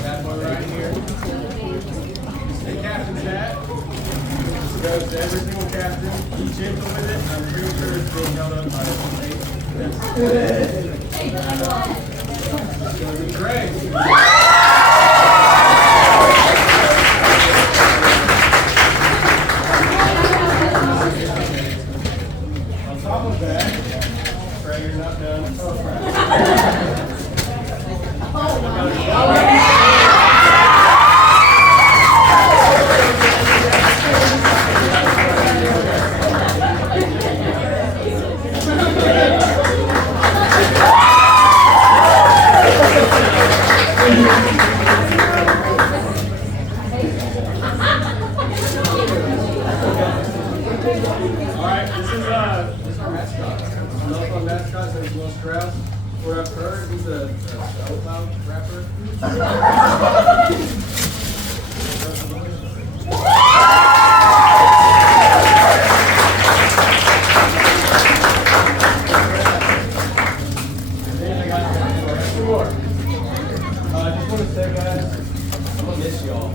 That one right here. The captain's hat. Goes to every single captain. Be gentle with it. I'm pretty sure it's being held up by the That's good. Great. On top of that, pray you're not done. Alright, this is our mascot. Local mascot, so he's Will Strauss. What I've heard, he's a snowplow rapper. And then I got two more. I just want to say, guys, I'm gonna miss y'all.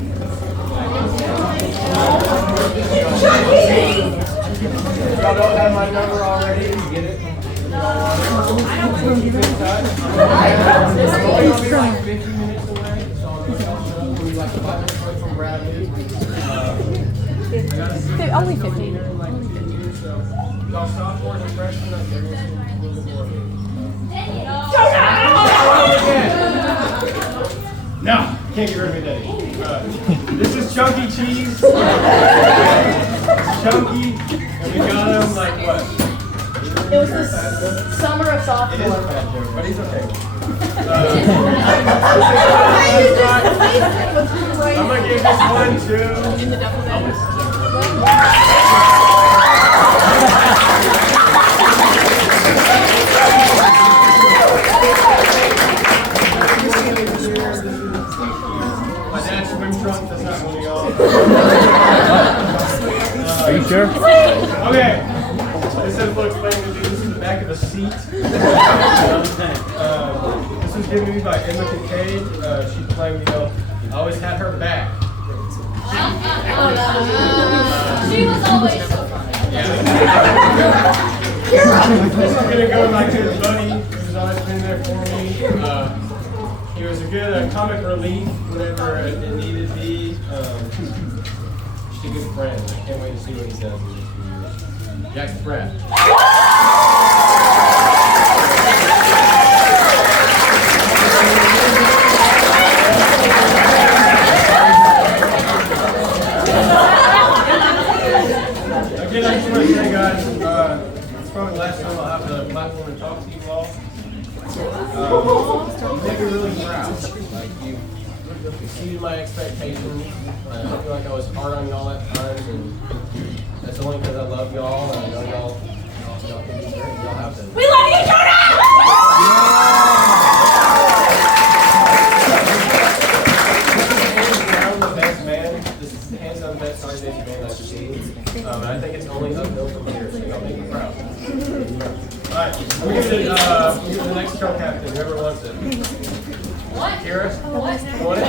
Y'all don't have my number already. You get it? I'm only gonna be like 50 minutes away, so I'll be like 5 minutes away from Bradley. Only 15. Here in like 10 years, so y'all sophomores and freshmen, I'm going to see a little bit more of me. No, can't get rid of me, Daddy. This is Chunky Cheese. Chunky, and we got him like what? It was the summer of It is a sophomore. fat joke, but he's okay. I'm gonna give this one to. My dad's swim trunk. That's not one of y'all. Are you sure? Okay. Instead of explaining to do this in the back of a seat. This was given to me by Emma Kincaid. She claimed, I always had her back. She was always so funny. Yeah. This is gonna go to my good buddy, who's always been there for me. He was a good comic relief whenever it needed to be. Just a good friend. I can't wait to see what he does in these few years. Jackson Pratt. Again, I just want to say, guys, it's probably the last time I'll have the platform to talk to you all. You made me really proud. Like, you exceeded my expectations. I feel like I was hard on y'all at times, and that's only because I love y'all, and I know y'all can be great. Y'all have them. We love you, Jonah! I'm the best man. This is hands down the best science man I've seen. And I think it's only uphill from here, so y'all make me proud. Alright, we'll give it the next co-captain, whoever wants it. What? Kira? What? You want it?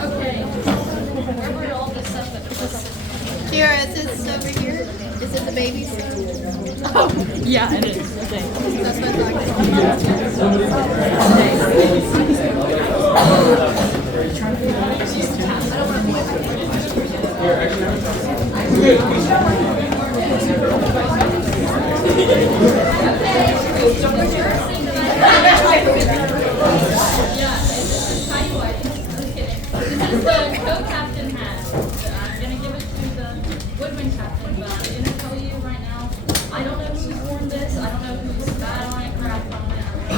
Okay. Where were all this stuff at the bus? Kira, is this over here? Is it the baby seat? Yeah, it is. Okay. That's what I This is the co-captain hat. I'm going to give it to the woodwind captain, but I'm going to tell you right now, I don't know who's worn this. I don't know who's bad on it, crap on it. I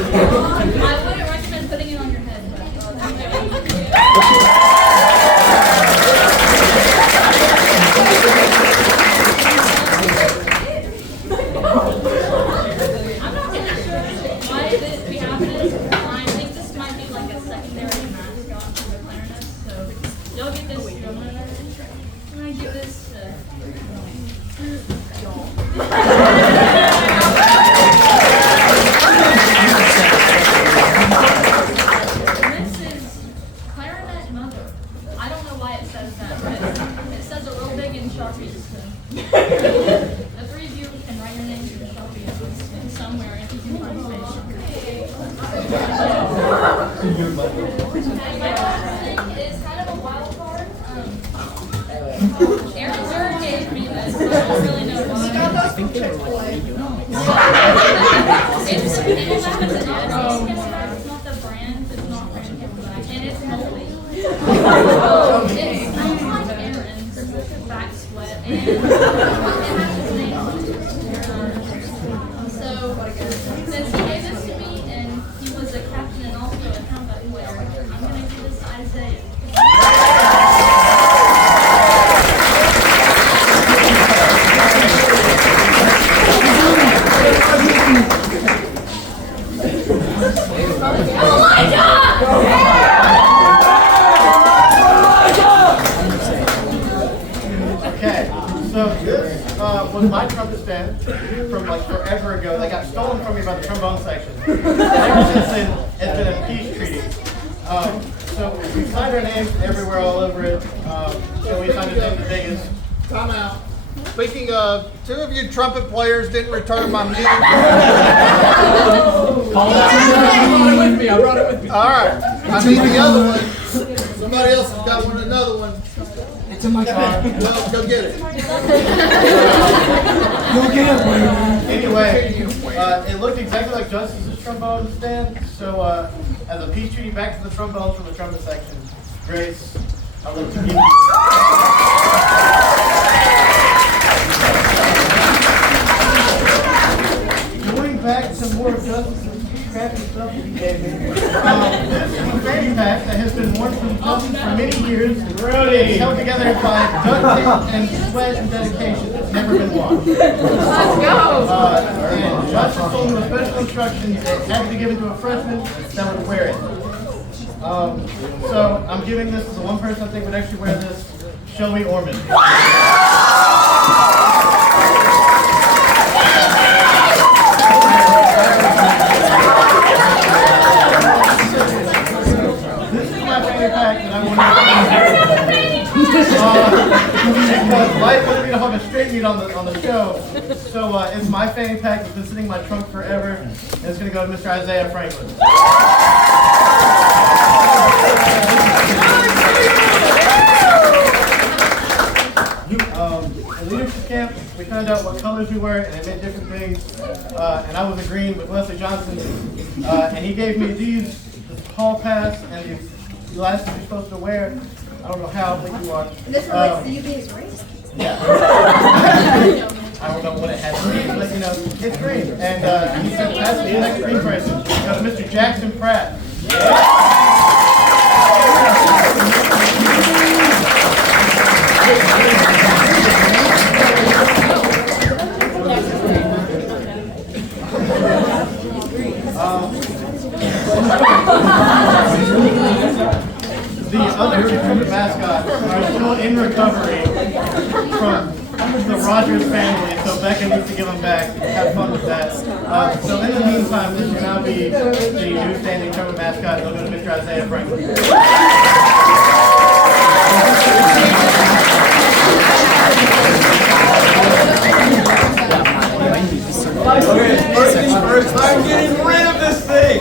wouldn't recommend putting it on your head, but I'm not really sure why we have this. I think this might be like a secondary mascot for the clarinet. So y'all get this. I'm gonna give this to. This is clarinet mother. I don't know why it says that, but it says it real big in Sharpie. So. The three of you can write your names in Sharpie somewhere if you can find space. My last thing is kind of a wild card. Aaron Zurr gave me this, so I don't really know why. It's not the brand, it's not brand black, and it's moldy. It smells like Aaron's back sweat, and it has his name on it. So, since he gave this to me, and he was a captain and also a combat player, I'm going to give this to Isaiah. Okay, so this was my trumpet stand from like forever ago. They got stolen from me by the trombone section. Ever since then, it's been a peace treaty. So we signed our names everywhere, all over it. So we signed his name to Vegas. Time out. Speaking of, 2 of you trumpet players didn't return my music. I brought it with me. All right. I need the other one. Somebody else has got another one. It's in my car. Well, go get it. Go get it, baby. Anyway, it looked exactly like Justice's trombone stand. So as a peace treaty, back to the trombones from the trumpet section. Grace, I'd like to give you. Going back to more of Justice's crappy stuff that he gave me. This is a fanny pack that has been worn for Justice for many years. It's held together by duct tape and sweat and dedication. It's never been washed. And Justice told me with special instructions that it had to be given to a freshman that would wear it. So I'm giving this to the one person I think would actually wear this, Shelby Orman. This is my fanny pack that I want to because life wanted me to have a straight meet on the show. So it's my fanny pack that's been sitting in my trunk forever, and it's going to go to Mr. Isaiah Franklin. In leadership camp, we found out what colors we were, and it meant different things. And I was a green with Wesley Johnson, and he gave me this hall pass and these glasses you're supposed to wear. I don't know how big you are. This relates to you being race? Yeah. I don't know what it has to be, but you know, it's green. And he said, pass me the next green person. Because Mr. Jackson Pratt. The other two mascots are still in recovery from the Rogers family, so Becca needs to give them back. Have fun with that. So in the meantime, this will now be the new standing tournament mascot. It'll go to Mr. Isaiah Franklin. Okay, first things first, I'm getting rid of this thing!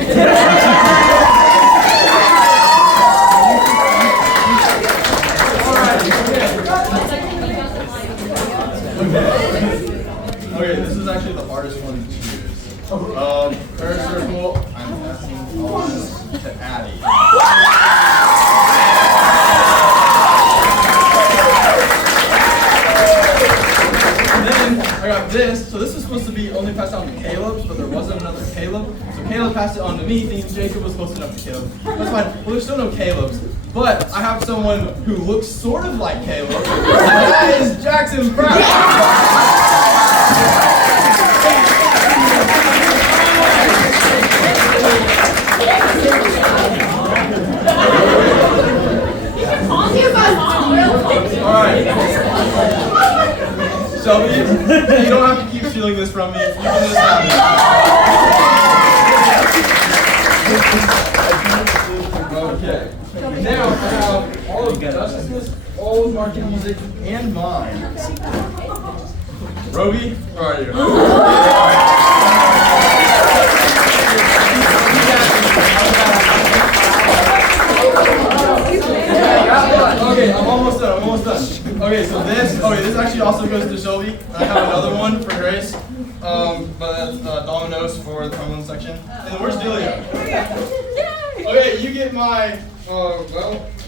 Okay, this is actually the hardest one to choose. Third circle, I'm passing on to Addie. And then I got this, so this was supposed to be only passed on to Caleb, but there wasn't another Caleb. So Caleb passed it on to me, thinking Jacob was supposed to know Caleb. That's fine. Well, there's still no Caleb's. But I have someone who looks sort of like Caleb, and that is Jackson Pratt. Alright. So Shelby, you don't have to keep stealing this from me. You can just have it. Okay. Now I have all of Justice's old market music and mine. Roby, where are you? Okay, I'm almost done. Okay, so this actually also goes to Shelby. I have another one for Grace. But that's Domino's for the Cumberland section. And where's Delia? Okay, you get my,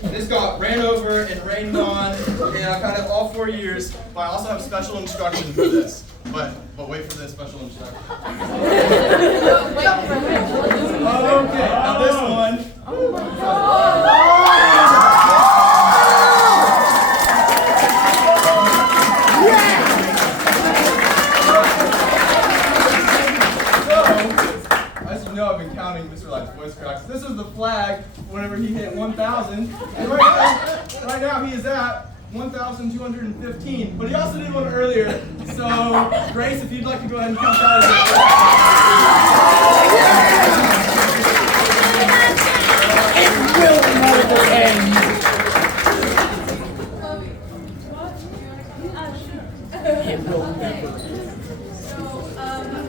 this got ran over and rained on, and I've had it all 4 years, but I also have special instructions for this. But wait for this special instruction. Okay, now this one. I've been counting Mr. Light's voice cracks. This is the flag whenever he hit 1,000. And right now he is at 1,215. But he also did one earlier. So, Grace, if you'd like to go ahead and count that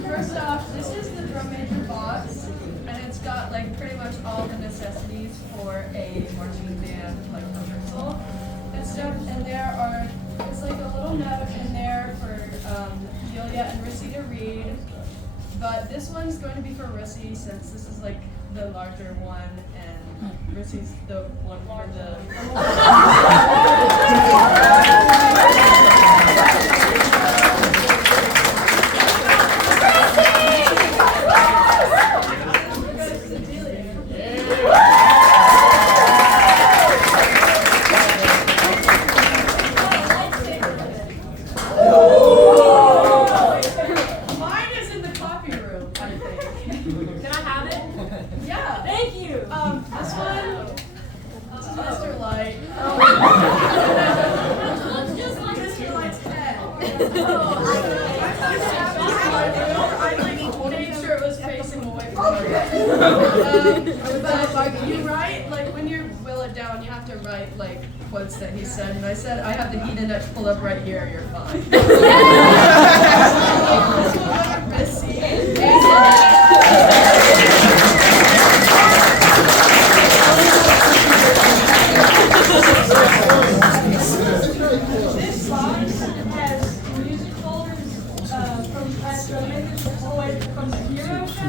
First off, this is the drum major box, and it's got like pretty much all the necessities for a marching band like rehearsal and stuff. And there's like a little note in there for Delia and Rissy to read. But this one's going to be for Rissy since this is like the larger one, and Rissy's the one for the. You write, like when you will it down, you have to write like quotes that he said. And I said, I have the heat index pulled up right here, you're fine. This box has music folders from past filmmakers all the way from the Hero Show.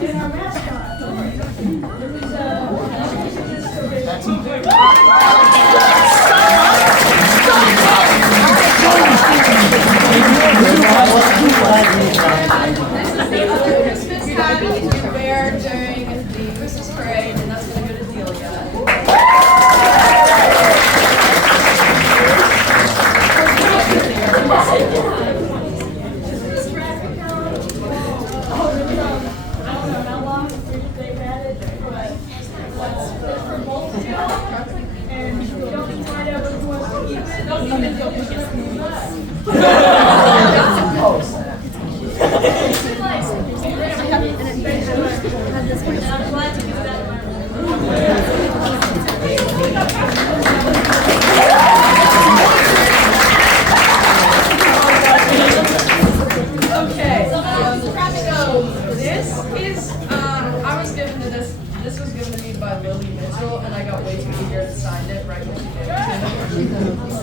And our mascot. This is the other Christmas hat we wear during the Christmas parade, and that's going to go to Delia.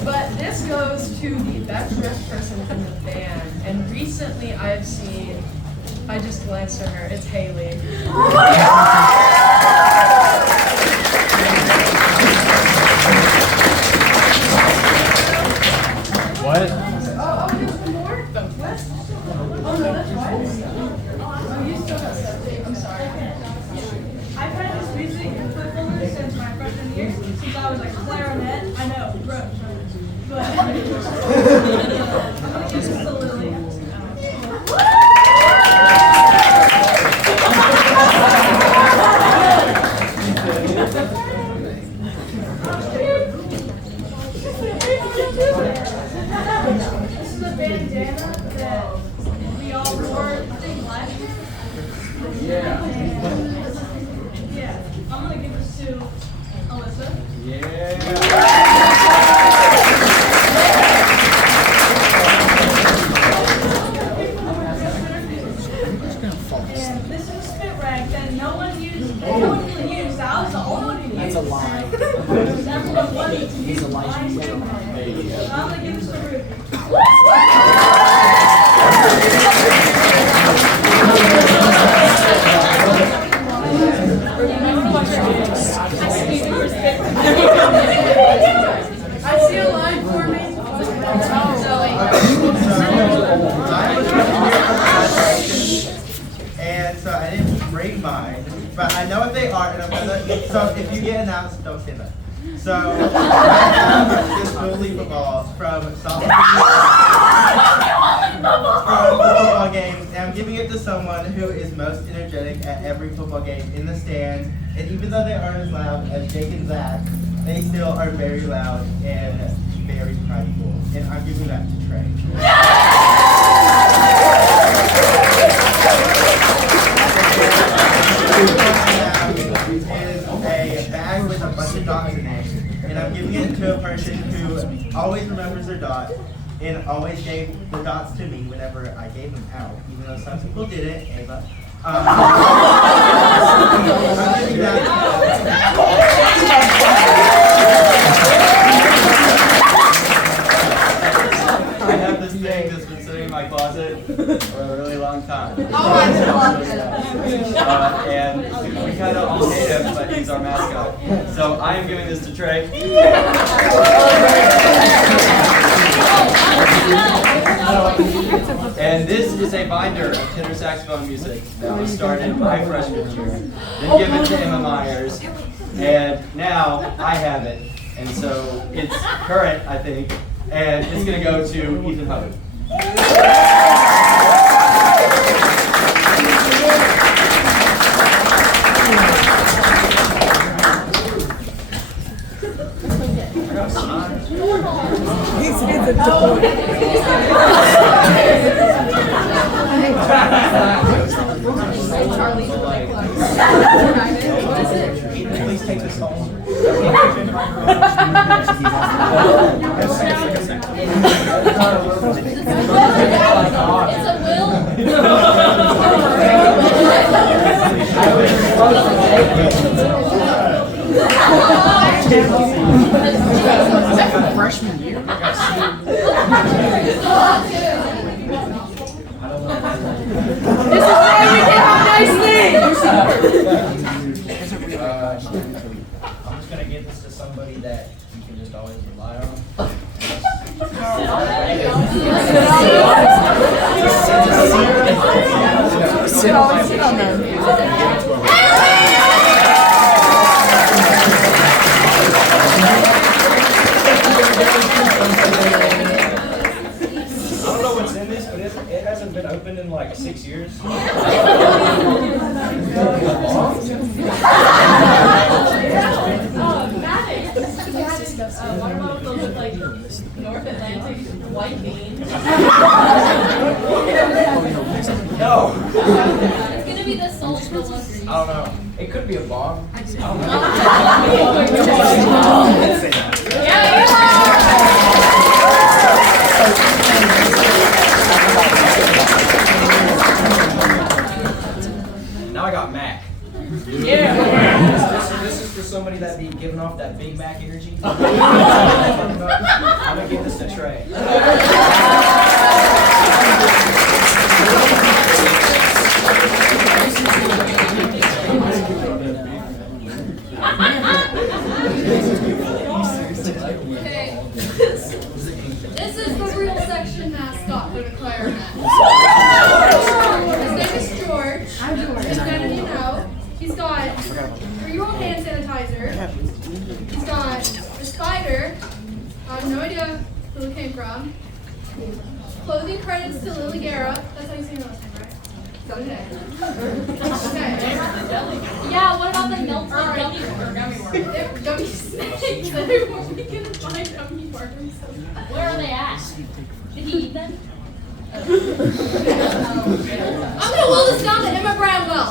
But this goes to the best dressed person in the band, and recently I've seen, I just glanced at her, it's Haley. What? Oh, there's more? What? Oh no, that's right. Oh, you still got stuff too, I'm sorry. I've had this music folders since my freshman year, since I was like clarinet. I know, roach. But I'm gonna give this to Lily. only one who used. I was the only one who used. That's a lie. Everyone wanted to He's a lie. I'm gonna give this to Ruby. I see a line for me. And so I didn't bring mine, but I know what they are, and I'm gonna. So if you get announced, don't say that. So I have this goalie football from football games, and I'm giving it to someone who is most energetic at every football game in the stands. And even though they aren't as loud as Jake and Zach, they still are very loud and very prideful. And I'm giving that to Trey. Is a bag with a bunch of dots in it, and I'm giving it to a person who always remembers their dot and always gave the dots to me whenever I gave them out, even though some people didn't. Ava. I'm giving I have this thing that's been sitting in my closet for a really long time. Oh, I love it. And we kind of all hate him, but he's our mascot. So I am giving this to Trey. And this is a binder of tenor saxophone music that was started my freshman year, then given to Emma Myers, and now I have it. And so it's current, I think, and it's going to go to Ethan Hubbard. Please take this home. It's a will. Freshman year. This is why we get home nicely. I'm just gonna give this to somebody that you can just always rely on. Sit on them. I don't know what's in this, but it hasn't been opened in like 6 years. Water bottle filled with like North Atlantic white beans. No. It's gonna be the salt delivery. I don't know. It could be a bomb. I don't know. Now I got Mac. Yeah. This is for somebody that be giving off that Big Mac energy. I'm gonna give this to Trey. Okay. This is the real section mascot for the clarinet. His name is George. He's none of you know. He's got 3-year-old hand sanitizer. He's got the spider. I have no idea who it came from. Clothing credits to Lily Guerra. That's how you say her last name, right? Okay. Yeah, what about the milk gummy worms? They're gummy snakes. Where are we gonna find gummy worms? Where are they at? Did he eat them? I'm gonna will this down to Emma Bramwell.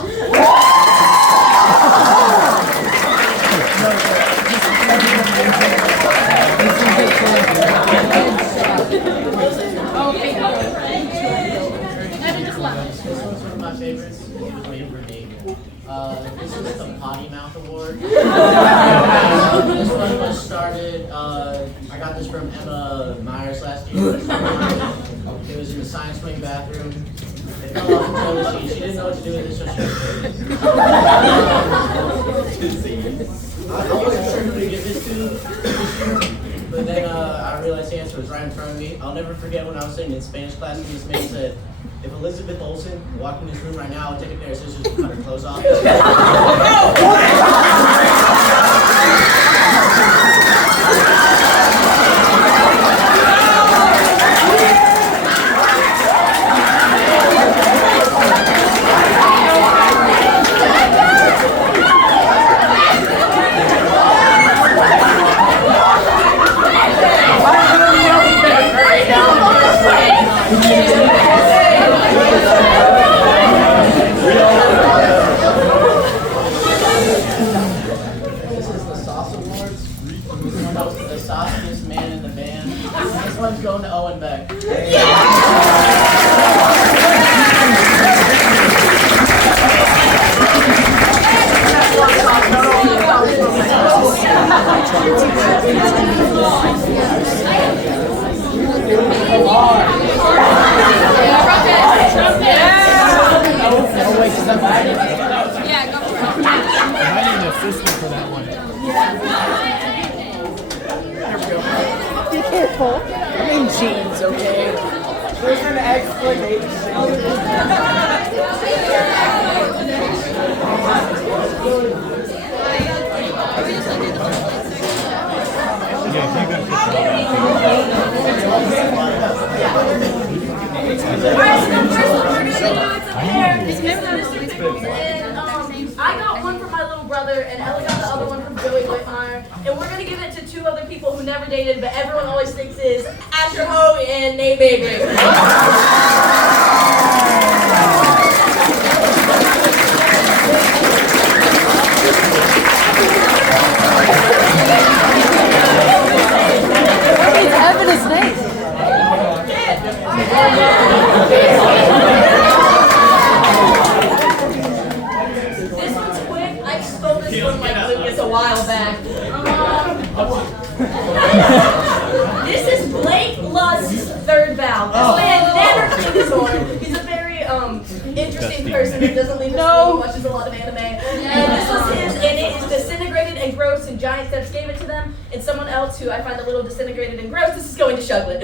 This was one of my favorites. It was waiting for me. This is the Potty Mouth Award. This one was started, I got this from Emma Myers last year. It was in the science wing bathroom. It fell off the toilet seat. She didn't know what to do with it, so I wasn't sure who to give this to this year, but then I realized the answer was right in front of me. I'll never forget when I was sitting in Spanish class and this man said, if Elizabeth Olsen walked in this room right now, I would take a pair of scissors and cut her clothes off. This is the Sauce Awards. The sauciest man in the band. This one's going to Owen Beck. Yeah, go for it. I need an assistant for that one. There we go. Be careful. I'm in jeans, okay? There's an explanation. I got one from my little brother, and Ella got the other one from Joey Whitmire. And we're gonna give it to two other people who never dated, but everyone always thinks is Asher Ho and Nate Baby. What needs evidence, Nate? This one's quick. I stole this from like Lucas a while back. This is Blake Lust's third valve. This man never cleaned his horn. He's a very interesting person who doesn't leave his room, who watches a lot of anime. And this was his, and it is disintegrated and gross, and Giant Steps gave it to them. And someone else who I find a little disintegrated and gross, this is going to Shuglet.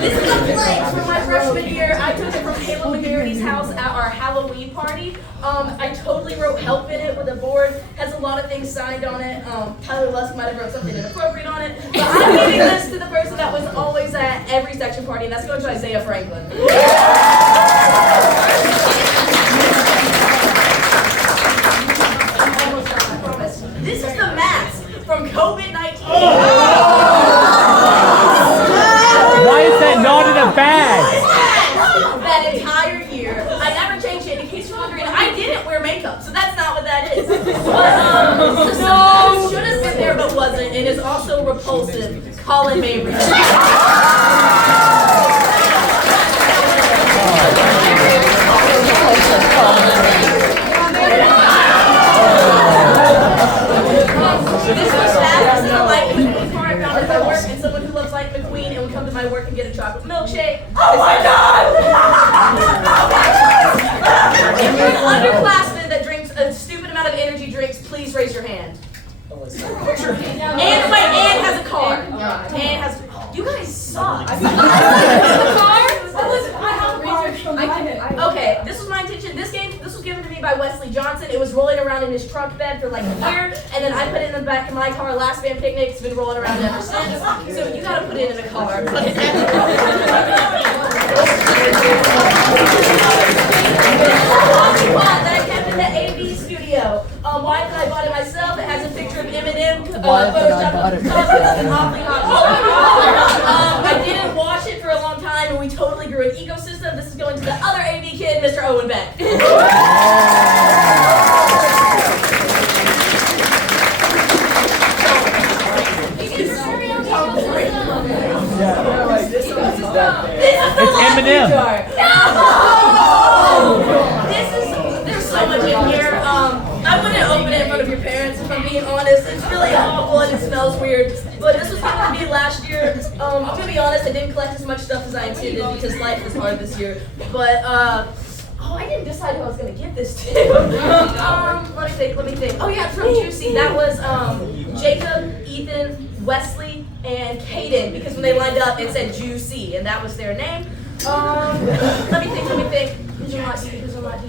This is a plank from my freshman year. I took it from Halo McGarry's house at our Halloween party. I totally wrote help in it with a board. Has a lot of things signed on it. Tyler Lusk might have wrote something inappropriate on it. But I'm giving this to the person that was always at every section party, and that's going to Isaiah Franklin. I'm almost done, I promise. This is the mask from COVID-19. Why is that not in a bag? That entire year, I never changed it. In case you're wondering, I didn't wear makeup, so that's not what that is. But someone should have been there but wasn't, and is also repulsive. Colin Mabry. This was fast in a lightning before I found at my work, and someone who loves Lightning McQueen and would come to my work and get a chocolate milkshake. Oh my God! If you're an underclassman that drinks a stupid amount of energy drinks, please raise your hand. And wait, Anne has a car. Anne has. You guys suck. I have a car. Okay, this was my intention. This was given to me by Wesley Johnson. It was rolling around in his trunk bed for like a year, and then I put it in the back of my car last band picnic. It's been rolling around ever since. So you gotta put it in a car. Put it in that I kept in the AV studio. Why did I bought it myself? It has a picture of Eminem. Photoshopped on the top. It's an awfully hot. I didn't wash it for a long time, and we totally grew an ecosystem. This is going to the other AV kid, Mr. Owen Beck. This is It's Eminem. There's so much in here. I wouldn't open it in front of your parents if I'm being honest. It's really awful and it smells weird. But this was going to be last year. To be honest, I didn't collect as much stuff as I intended because life was hard this year. But I didn't decide who I was going to give this to. Let me think. Oh yeah, it's from Juicy. That was Jacob, Ethan, Wesley, and Caden, because when they lined up it said Juicy, and that was their name. Let me think. Who's on my D?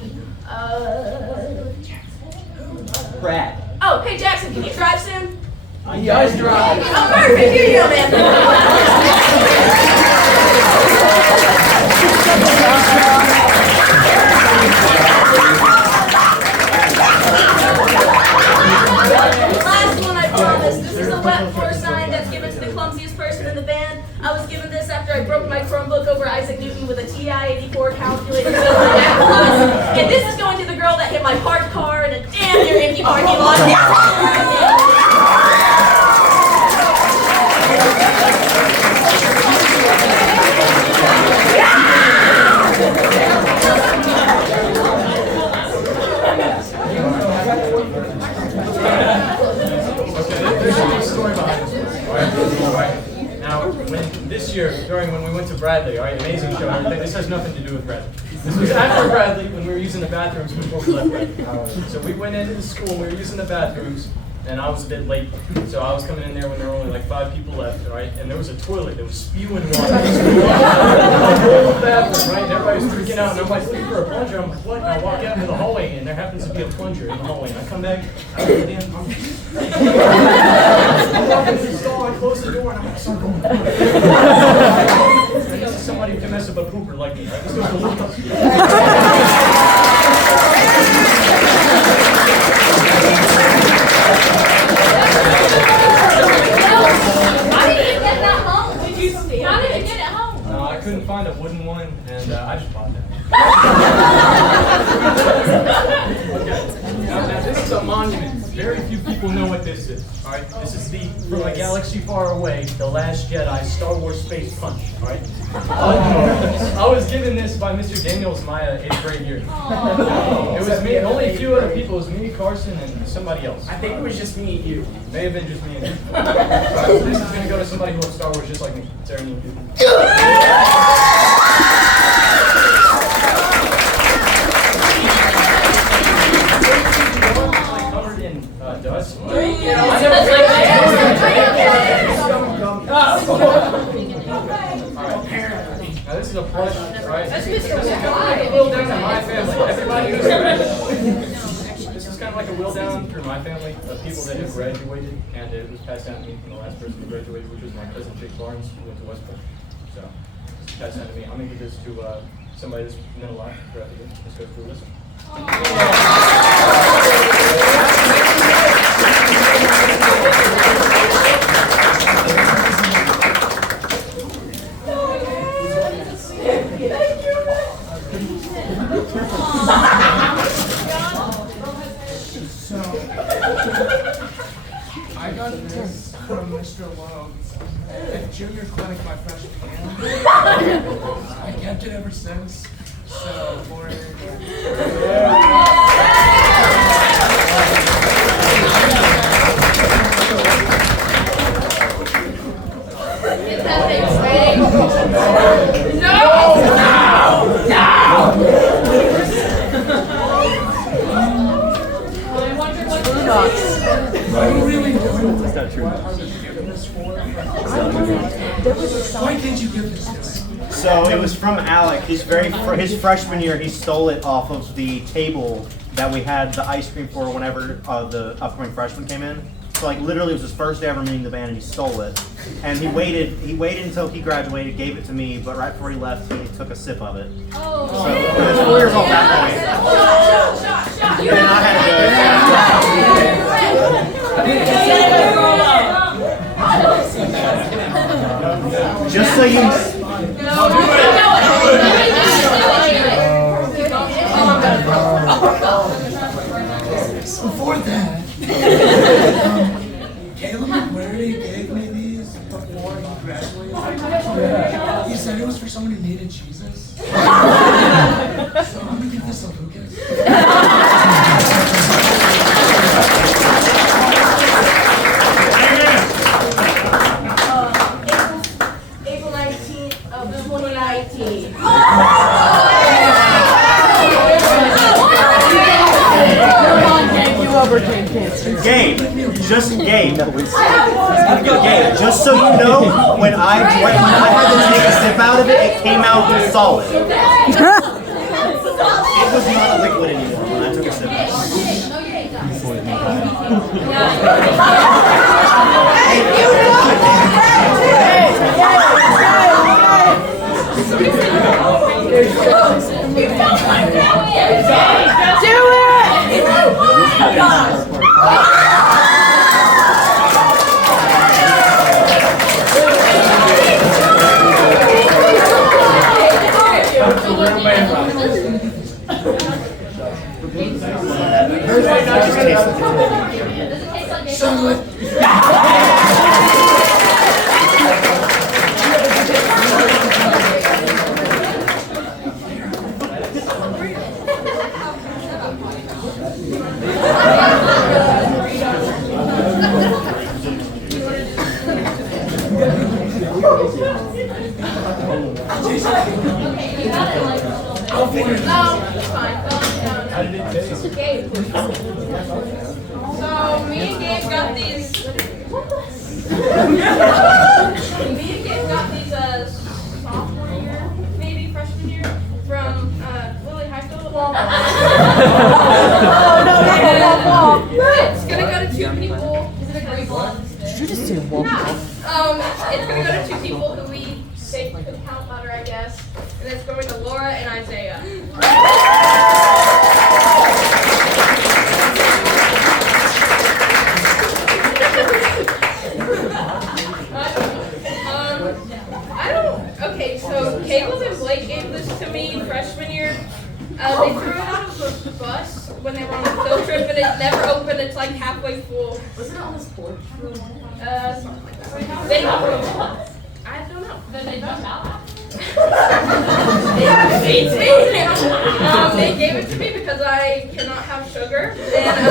Brad. Oh, hey Jackson, can you drive soon? He does drive. Oh, perfect. Here you go, man. Last one, I promise. This is a wet floor sign that's given to the clumsiest person in the band. I was given this after I broke my Chromebook over Isaac Newton with a TI-84 calculator. And this is going to the girl that hit my parked car in a damn near empty parking lot. There's a big story behind this one. All right. Now, when we went to Bradley, all right, amazing show, everything. This has nothing to do with Bradley. This was after Bradley when we were using the bathrooms before we left Bradley. So we went into the school, we were using the bathrooms, and I was a bit late. So I was coming in there when there were only like 5 people left, right? And there was a toilet that was spewing water. The whole bathroom, right? And everybody was freaking out, and I'm like, looking for a plunger. I'm like, what? And I walk out into the hallway, and there happens to be a plunger in the hallway. And I come back, I have a damn plunger. I walk into the stall, I close the door, and I'm like, something. And this is somebody who can mess up a pooper like me, right? This goes a little How did you get that home? How did you get it home? No, I couldn't find a wooden one, and I just bought that. Okay. Now, this is a monument. Very few people know what this is. All right, this is from a galaxy far away, The Last Jedi, Star Wars Space Punch. All right. I was given this by Mr. Daniels my 8th grade year. It was me, and only a few other people. It was me, Carson, and somebody else. I think it was just me and you. May have been just me and you. This is going to go to somebody who loves Star Wars just like me. Sarah Neal. Covered in dust. Now this is a plush, right? This is kind of like a wheel down to my family. Everybody who's graduated. This is kind of like a wheel down through my family of people that have graduated, and it was passed down to me from the last person who graduated, which was my cousin Jake Barnes, who went to West Point. So it's passed down to me. I'm gonna give this to somebody that's meant a lot throughout the day. Let's go through this one. I got this from Mr. Lowe's at junior clinic my freshman year. I kept it ever since. So, for Get that thing straight. No! That's not true. Why can't you give this to me? So it was from Alec. For his freshman year, he stole it off of the table that we had the ice cream for whenever the upcoming freshman came in. So like literally, it was his first day ever meeting the band, and he stole it. And he waited until he graduated, gave it to me, but right before he left, he took a sip of it. Oh. So it was 4 years old that point. And then I had to just so you. Before that, Caleb McMurray gave me these before he congratulations. He said it was for someone who needed Jesus. So I'm gonna give this to Lucas. April 19th of 2019. Gabe, just Gabe. Gabe, just so you know, when I had to take a sip out of it, it came out solid. It was not a liquid anymore when I took a sip out of So me and Gabe got these. Sophomore year, maybe freshman year, from Lily High School. It's gonna go to two people. Is it a great one? You just do one. It's gonna go to two people who we say could count better, I guess. And it's going to Laura and Isaiah. Okay, so Caleb and Blake gave this to me freshman year. They threw it out of the bus when they were on the field trip, and it never opened. It's like halfway full. Wasn't it on this porch? Something like that. They I don't know. Then they jump out. They gave it to me because I cannot have sugar, and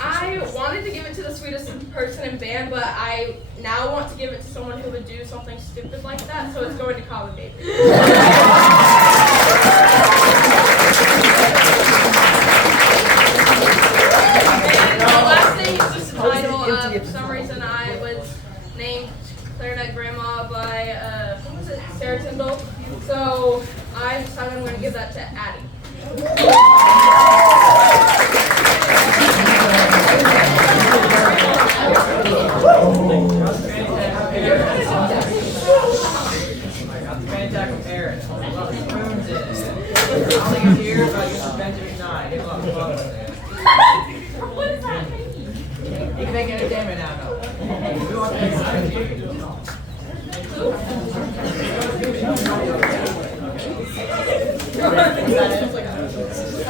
I wanted to give it to the sweetest person in band, but I now want to give it to someone who would do something stupid like that, so it's going to Common Baby. And the last thing is just a title. For some reason I was named Clarinet Grandma by, what was it, Sarah Tyndall. So I decided I'm going to give that to Addie. What is that? You can make entertainment out of it.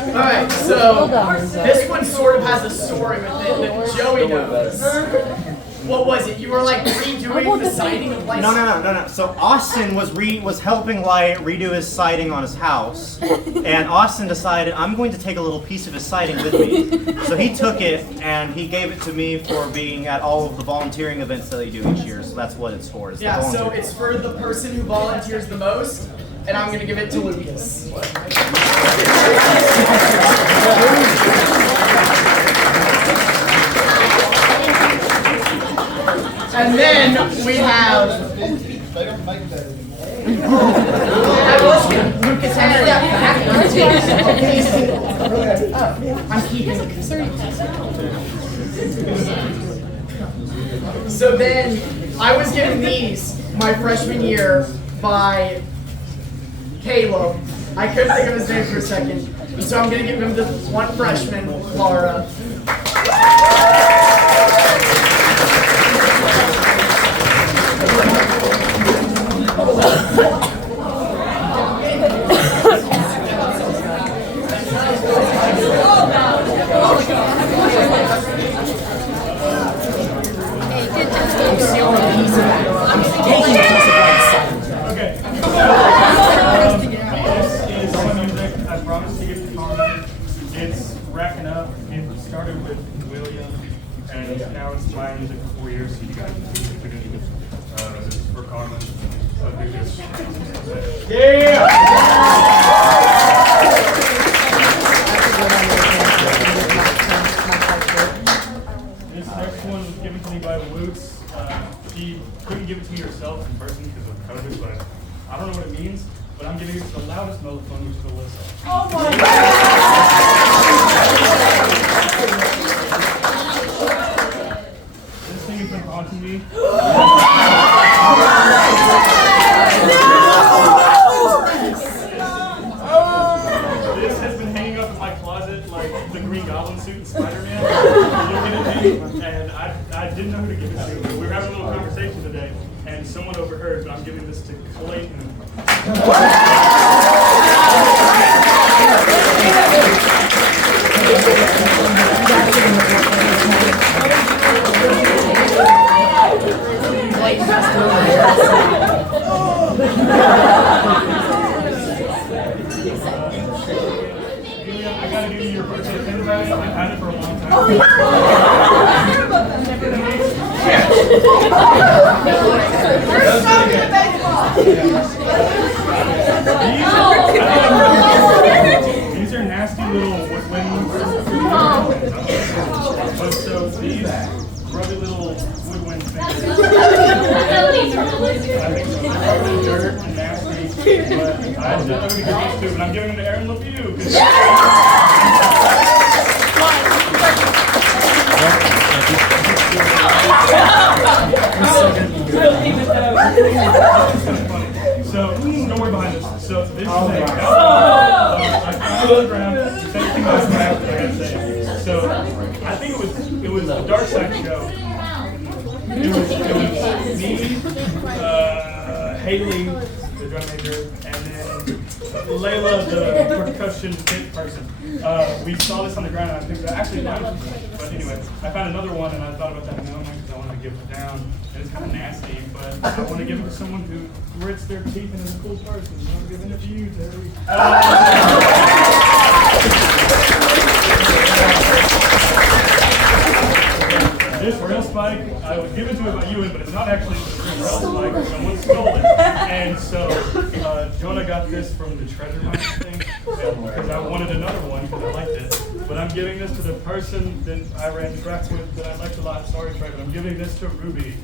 Alright, so this one sort of has a story with it that Joey knows. What was it? You were like redoing the siding of like... No. So Austin was helping Wyatt redo his siding on his house, and Austin decided, I'm going to take a little piece of his siding with me. So he took it and he gave it to me for being at all of the volunteering events that they do each year. So that's what it's for. Yeah, so it's for the person who volunteers the most, and I'm going to give it to Lucas. And then we have... Lucas I'm keeping it. So then, I was given these my freshman year by Caleb. I couldn't think of his name for a second, so I'm going to give him to one freshman, Laura. Hey, good job. This next one was given to me by Luke's. She couldn't give it to me herself in person because of COVID, but I don't know what it means. But I'm giving it to the loudest motherfucker, which is Alyssa. Oh my This thing has been haunting me. This has been hanging up in my closet like the Green Goblin suit in Spider-Man. Looking at me, and I didn't know who to give it to. We were having a little conversation today, and someone overheard, but I'm giving this to Clayton. Julia, I gotta give you your birthday pin back. I've had it for a long time. Oh, yeah. First time in the baseball. These are nasty little woodwinds. But so these grubby little woodwind things. I think they're probably dirt and nasty, but I don't know who to give these to, but I'm giving them to Aaron LePew. So, don't worry behind this. So, this is I found it on the ground. Same thing on the ground, like I said. So, I think it was the Dark Side show. It was me, Haley, the drum major, and then Layla, the percussion hit person. We saw this on the ground, and I think that actually, but anyway, I found another one, and I thought about that moment because I wanted to give it down. And it's kind of nasty, but I want to give it to someone who grits their teeth and is a cool person. So I'm giving it to you, Terry. This rail spike, I was given to it by Ewan, but it's not actually the rail spike. Someone stole it. And so Jonah got this from the treasure hunt thing because I wanted another one because I liked it. But I'm giving this to the person that I ran track with that I liked a lot. Sorry, Trey, but I'm giving this to Ruby.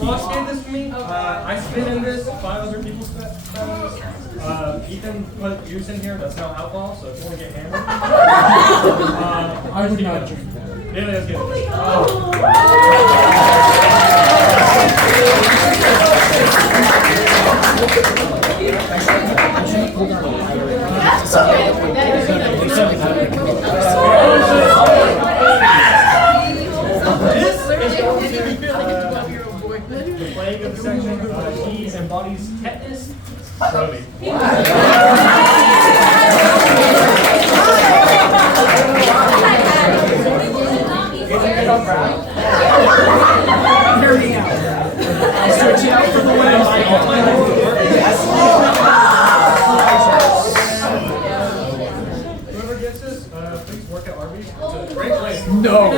Boss gave this to me. I spit in this. 5 other people spit in this. Ethan put juice in here. That's no alcohol, so if you want to get hammered. I would not drink that. Yeah, let's get it. This is going to be the plague of the section. He embodies tetanus. Brody. Hear me out. I'll stretch it out for the win. Whoever gets this, please work at Arby's. It's a great place. No.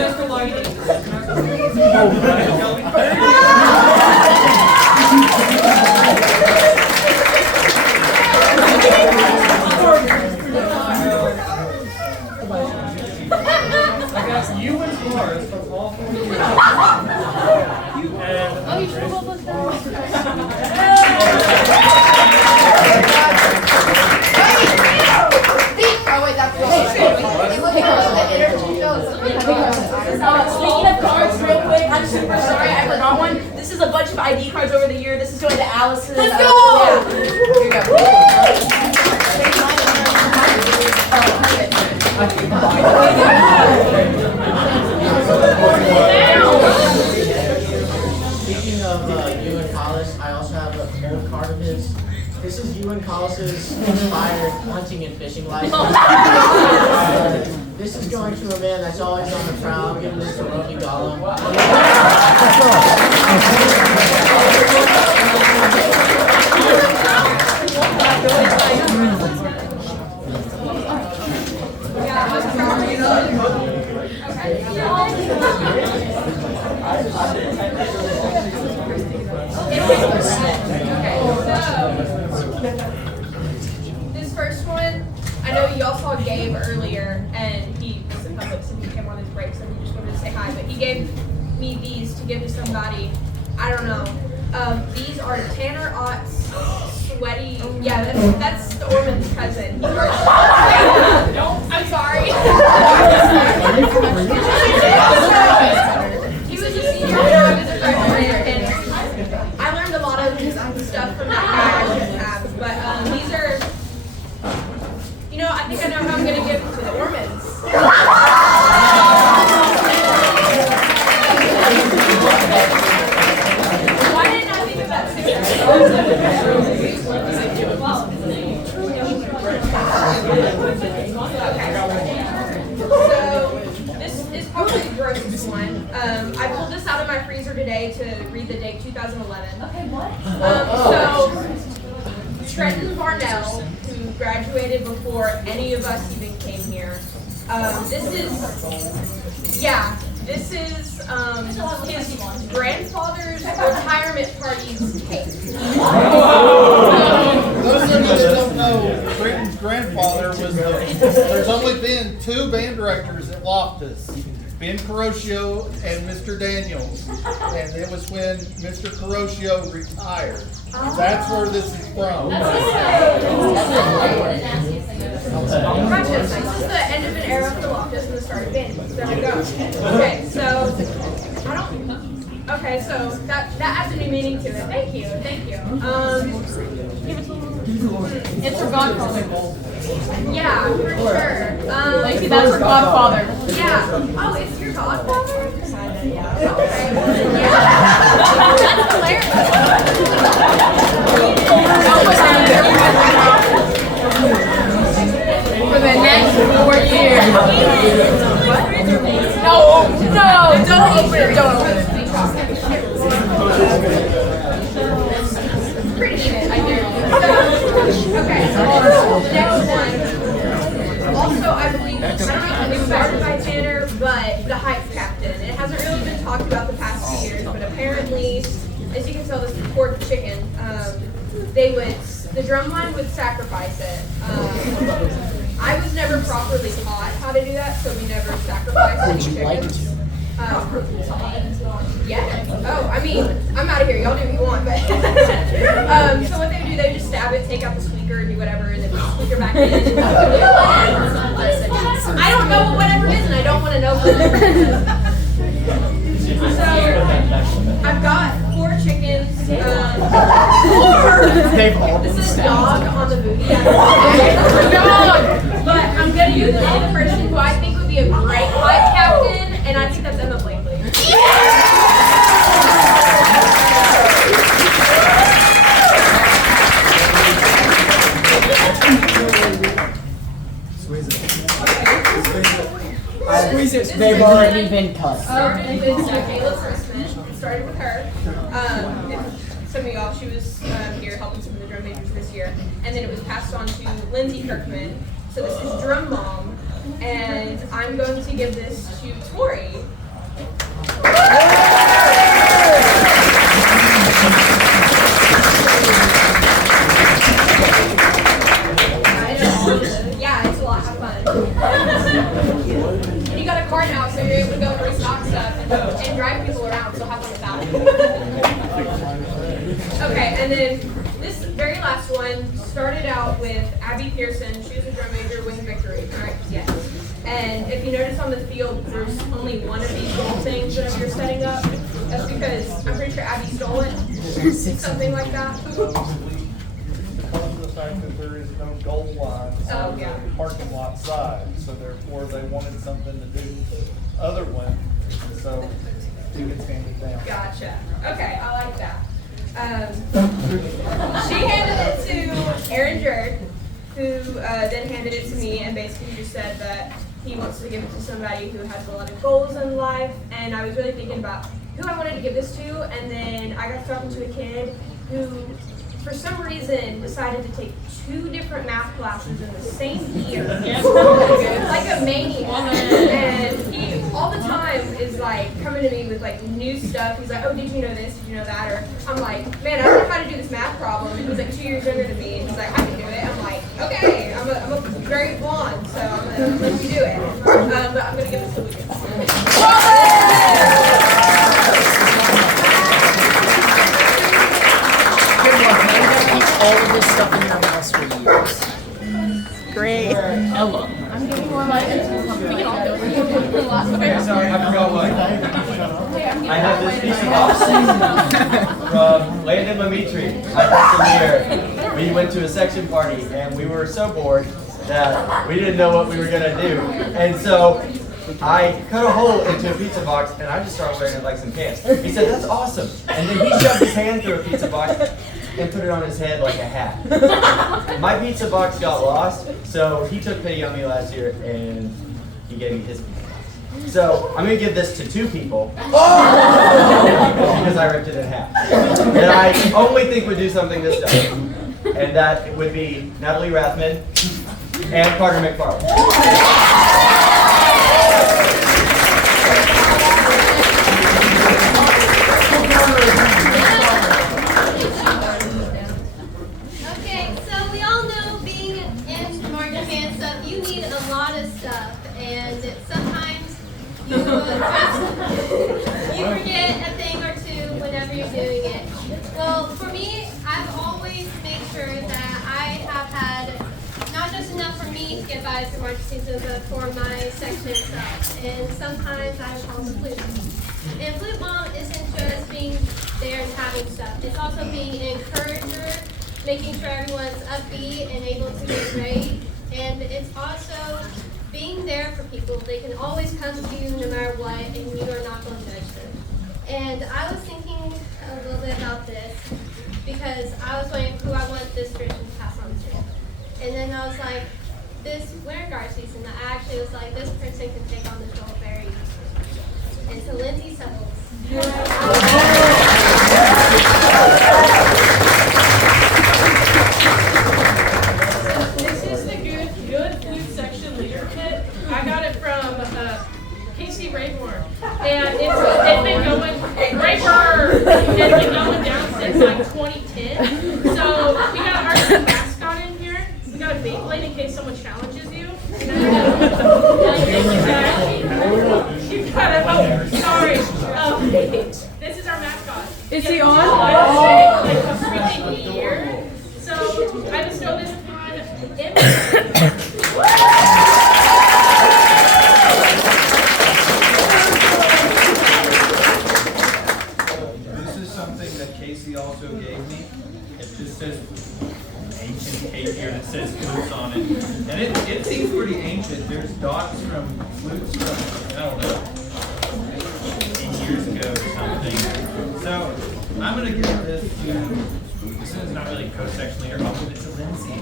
I got you and Flores from all 4 years. Oh, you should hold us down. Oh wait, that's the Speaking of cards, real quick, I'm super sorry, I forgot one. This is a bunch of ID cards over the year. This is going to Allison. Let's go! Speaking of Ewan Collis, I also have an old card of his. This is Ewan Collis's inspired hunting and fishing license. this is going to a man that's always on the prowl. I'm giving this to Roby Gollum. This first one, I know y'all saw Gabe earlier, and he was in public, so he came on his break, so we just wanted to say hi. But he gave me these to give to somebody. I don't know. These are Tanner Ott's sweaty. Yeah, that's the Orman's cousin. I'm sorry. He was a senior when I was a freshman, and I learned a lot of stuff from that guy I shouldn't have. But these are, you know, I think I know how I'm gonna give them to the Ormans. Why didn't I think of that sooner? So this is probably the grossest one. I pulled this out of my freezer today to read the date 2011. Okay, what? So Trenton Varnell, who graduated before any of us even came here. This is his grandfather's retirement party's cake. Those of you that don't know, Trenton's grandfather was there's only been 2 band directors at Loftus, Ben Caroccio and Mr. Daniels. And it was when Mr. Caroccio retired. That's where this is from. Gotcha. This is the end of an era for Loftus and the start of band. There we go. Okay, so Okay, so that adds a new meaning to it. Thank you. It's her godfather. Yeah, for sure. Lacey, that's her godfather. Yeah. Oh, it's your godfather? Okay. Yeah. That's hilarious. For the next 4 years. No, don't open it. Don't open it. Pretty shit, I do. Okay, so the next one. Also, I believe, I don't know if it was started by Tanner, but the hype captain. It hasn't really been talked about the past few years, but apparently, as you can tell, this is pork chicken. The drum line would sacrifice it. I was never properly taught how to do that, so we never sacrificed any chickens. Yeah. Oh, I mean, I'm out of here. Y'all do what you want, but so what they would do, they would just stab it, take out the squeaker, do whatever, and then squeaker back in. I don't know what whatever is, and I don't want to know whatever it is. So I've got 4 chickens. This is dog on the booty. Dog. But I'm gonna use another person who I think would be a great hype captain, and I think that's Emma Blakely. Squeeze it. They've already been cut. Started with Kayla Christmas. Started with her. Some of y'all, she was here helping some of the drum majors this year, and then it was passed on to Lindsay Kirkman. So this is Drum Mom, and I'm going to give this to Tori. Yeah, it's a lot of fun. And you got a car now, so you're able to go and restock stuff and drive people around, so have fun with that. Okay, and then this very last one started out with Abby Pearson. She was a drum major with Victory, correct? Yes. And if you notice on the field, there's only one of these gold things that you're setting up. That's because I'm pretty sure Abby stole it. Something like that. Because of the fact that there is no goal line on the parking lot side, so therefore they wanted something to do other one, so it gets handed down. Gotcha. Okay, I like that. She handed it to Aaron Jerd, who then handed it to me and basically just said that he wants to give it to somebody who has a lot of goals in life. And I was really thinking about who I wanted to give this to, and then I got talking to a kid who, for some reason, decided to take 2 different math classes in the same year. Like a maniac. And he, all the time, is like coming to me with like new stuff. He's like, oh, did you know this? Did you know that? Or I'm like, man, I don't know how to do this math problem. And he's like 2 years younger than me. And he's like, I can do it. I'm like, okay, I'm a very blonde, so I'm gonna let you do it. But I'm gonna give this to Lucas. All of this stuff in your house for years. Great. Ella. I'm getting more like we can all do it. Okay, sorry, I forgot what. I have this piece of box from Landon Mamitri. I here. We went to a section party and we were so bored that we didn't know what we were gonna do. And so I cut a hole into a pizza box and I just started wearing it like some pants. He said, that's awesome. And then he shoved his hand through a pizza box and put it on his head like a hat. My pizza box got lost, so he took pity on me last year and he gave me his pizza box. So I'm gonna give this to 2 people because I ripped it in half. And I only think would do something this time, and that would be Natalie Rathman and Carter McFarland. Okay, so we all know being in marching band stuff, you need a lot of stuff, and sometimes you forget a thing or two whenever you're doing it. Well, for me, I've always made sure that I have had not just enough for me to get by through marching season, but for my section itself. And sometimes I call the flute. And flute mom isn't just being there and having stuff. It's also being an encourager, making sure everyone's upbeat and able to get ready. And it's also being there for people. They can always come to you no matter what, and you are not going to judge them. And I was thinking a little bit about this because I was wondering who I want this tradition to pass on to. And then I was like, this winter guard season, I actually was like, this person can take on this role very easily. And so Lindsay Suttles. This is the good flute section leader kit. I got it from Casey Rayborn, and it's been going Rayburn. It's been going down since like 2010. So we got our mascot in here. We got a Beyblade in case someone challenges you. You got it. Oh, sorry. This is our mascot. Is he on? Like a freaking year. So I bestow this upon Emily. This is something that Casey also gave me. It just says ancient cake here and it says flutes on it. And it seems pretty ancient. There's dots from flutes from, I don't know, 10 years ago or something. So I'm going to give this to, this is not really co-section leader, I'll give it to Lindsay.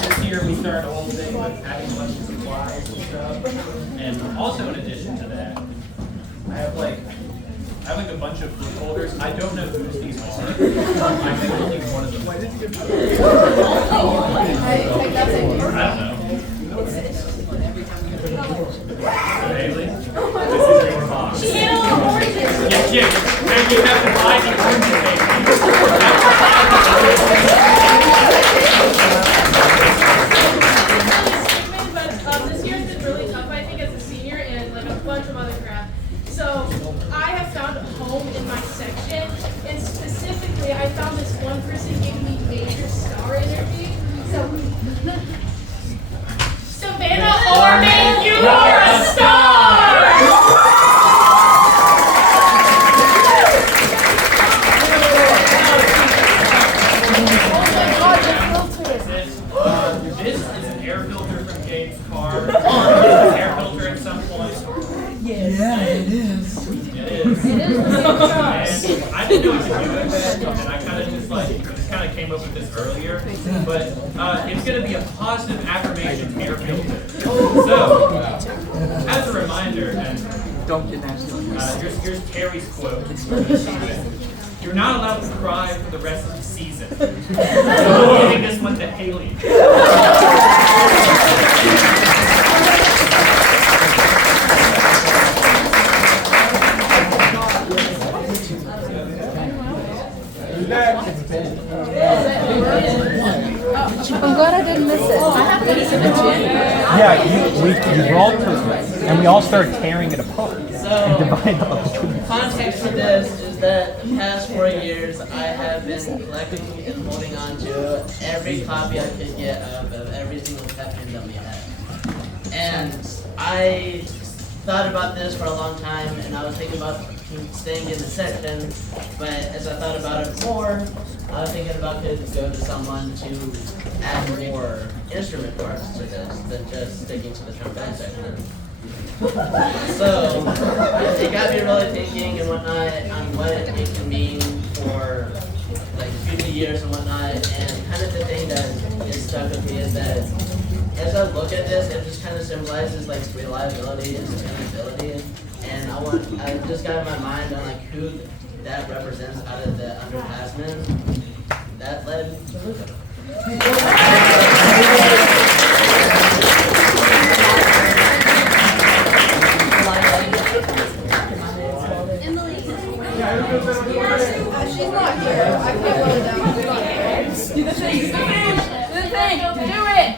This year we started a whole thing with adding a bunch of supplies and stuff. And also in addition to that, I have like a bunch of flute holders. I don't know whose these are. I think only one of them. Why did you get I don't know. Haley, this is your box. She had all the oranges. Yeah, and you have to buy the oranges, But this year's been really tough, I think, as a senior and like a bunch of other crap. So I have found a home in my section, and specifically, I found this one person giving me major star energy. So Savannah Orman, you are a star! just kind of came up with this earlier, but it's going to be a positive affirmation air filter. So, as a reminder, and here's Terry's quote for the season. You're not allowed to cry for the rest of the season. So I'm giving this one to Haley. I'm glad I didn't miss it. Yeah, you rolled to it, and we all started tearing it apart and dividing up between. Context for this is that the past 4 years I have been collecting and holding on to every copy I could get of every single Captain that we had. And I thought about this for a long time, and I was thinking about staying in the section, but as I thought about it more, I was thinking about could go to someone to add more instrument parts to this than just sticking to the trombone section. So it got me really thinking and whatnot on what it can mean for like future years and whatnot. And kind of the thing that is stuck with me is that as I look at this, it just kind of symbolizes like reliability and sustainability. And I just got in my mind on like who that represents out of the underclassmen. That led to Luca. She's not here. I can't roll it down. She's not here. Do the thing. Do the thing. Do it.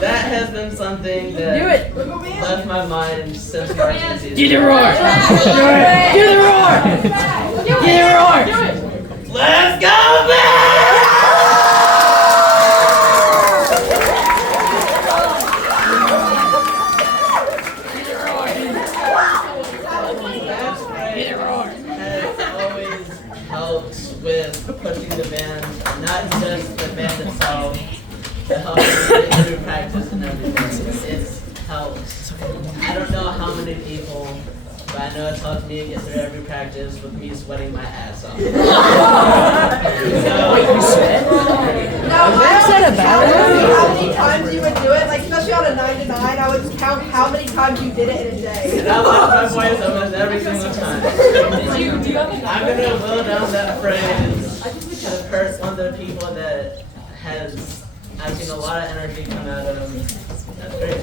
That has been something that left my mind since marching season. Do the roar! Do the roar! Do the roar! Let's go back! Has always helped with pushing the band, not just the band itself, but helping through practice and everything. It's helped. I don't know how many people, but I know it's helped me get through every practice with me sweating my ass off. Wait, you sweat? No, I don't count how many times you would do it, like especially on a 9 to 9, I would count how many times you did it in a day. And I lost my voice almost every single time. I'm gonna will down that phrase to hurt one of the people that I've seen a lot of energy come out of them. That's great.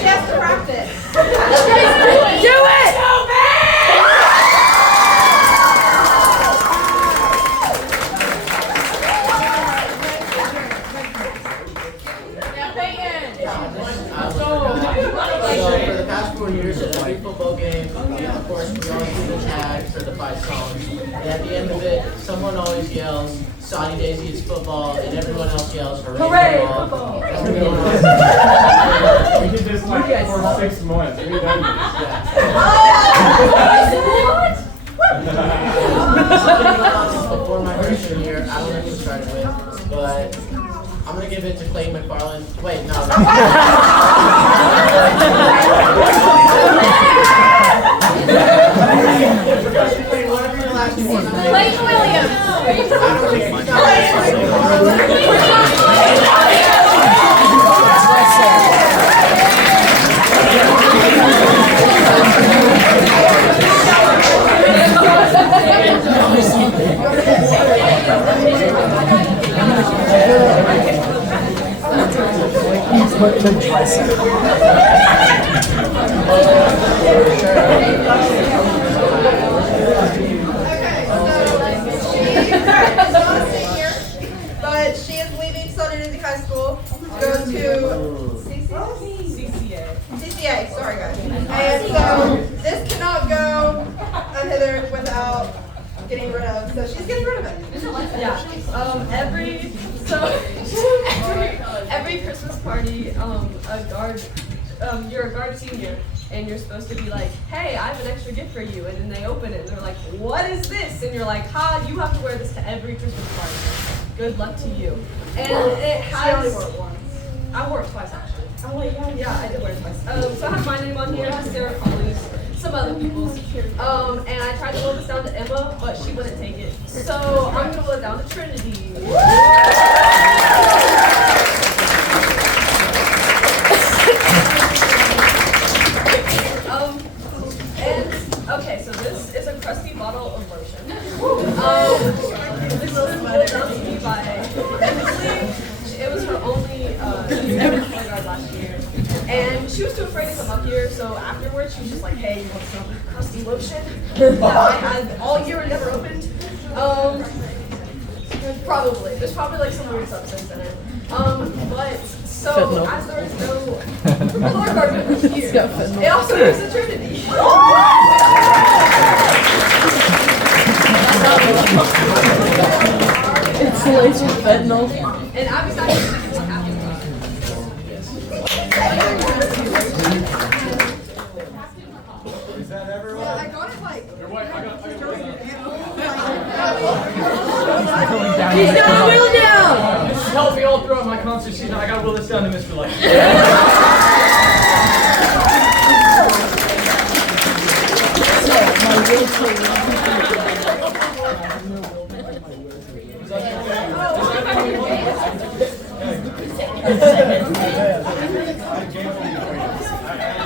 She has to practice. Do it! So for the past 4 years at every football game, of course we always do the tag for the 5 songs. And at the end of it, someone always yells, Sonny Daisy is football, and everyone else yells, hooray football. We did this like for 6 months. We've done Before my freshman year, I don't know who started with, but I'm gonna give it to Clay McFarland. Wait, no. Clayton Williams. Put the dress on. But she is leaving Southern Music High School to go to CCA. Sorry guys. And so this cannot go unhithered without getting rid of. So she's getting rid of it. Yeah. Every Christmas party, you're a guard senior, and you're supposed to be like, hey, I have an extra gift for you. And then they open it, and they're like, what is this? And you're like, you have to wear this to every Christmas party. good luck to you. And it has. I only wore it once. I wore it twice actually. Oh wait, yeah, I did wear it twice. So I have my name on here, I have Sarah Colley's, some other people's. And I tried to load this down to Emma, but she wouldn't take it. So I'm gonna load it down to Trinity. Okay, so this is a crusty bottle of lotion. This was rolled down to me by Emily. It was her only guard last year. And she was too afraid to come up here, so afterwards she was just like, hey, you want some crusty lotion that I had all year and never opened? Probably. There's probably like some weird substance in it. But so as there is no color guard members here, it also is a Trinity. It's laced with fentanyl. And I'm excited to see what happens. Is that everyone? Yeah, I got it like. Your wife, I got He's got to wheel it down. This has helped me all throughout my concert season. I gotta will this down to Mr. Light.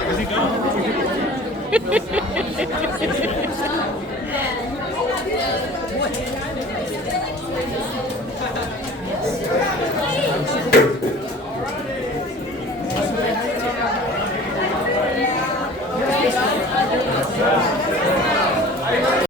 Is he gone?